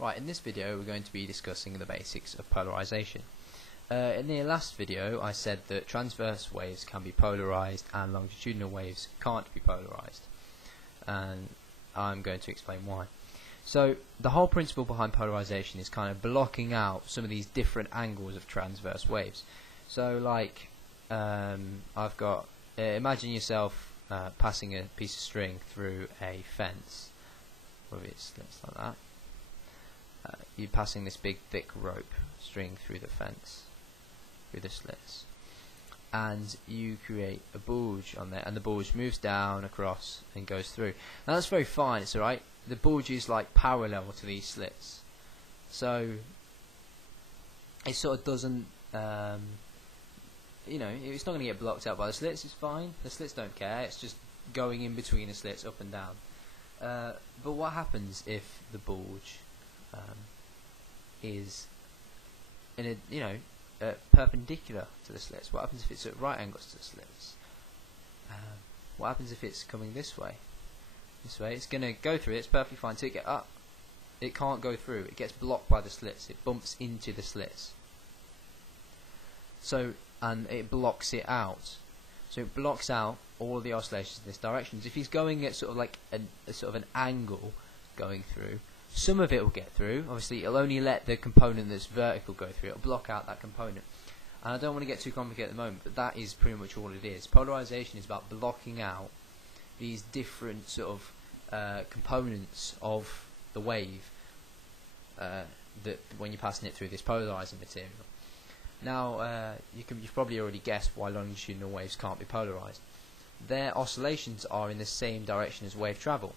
Right, in this video we're going to be discussing the basics of polarization. In the last video I said that transverse waves can be polarized and longitudinal waves can't be polarized, and I'm going to explain why. So the whole principle behind polarization is kind of blocking out some of these different angles of transverse waves. So like I've got, imagine yourself passing a piece of string through a fence with its slits like that. You're passing this big thick rope string through the fence, through the slits, and you create a bulge on there, and the bulge moves down across and goes through. Now that's very fine, it's alright. The bulge is like parallel to these slits, so it sort of doesn't you know, it's not going to get blocked out by the slits. It's fine, the slits don't care, it's just going in between the slits up and down. But what happens if the bulge is in a perpendicular to the slits? What happens if it's at right angles to the slits? What happens if it's coming this way? This way, it's going to go through it. It's perfectly fine. To get up, it can't go through. It gets blocked by the slits. It bumps into the slits. So, and it blocks it out. So it blocks out all of the oscillations in this direction. If he's going at sort of like a sort of an angle going through, some of it will get through. Obviously, it'll only let the component that's vertical go through. It'll block out that component. And I don't want to get too complicated at the moment, but that is pretty much all it is. Polarization is about blocking out these different sort of components of the wave that when you're passing it through this polarizing material. Now, you've probably already guessed why longitudinal waves can't be polarized. Their oscillations are in the same direction as wave travel.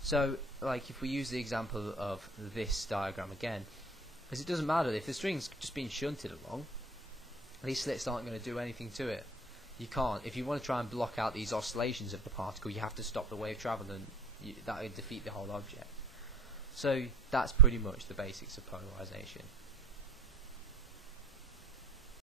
So, like if we use the example of this diagram again, because it doesn't matter if the string's just being shunted along, these slits aren't going to do anything to it. You can't. If you want to try and block out these oscillations of the particle, you have to stop the wave travel, and that would defeat the whole object. So that's pretty much the basics of polarization.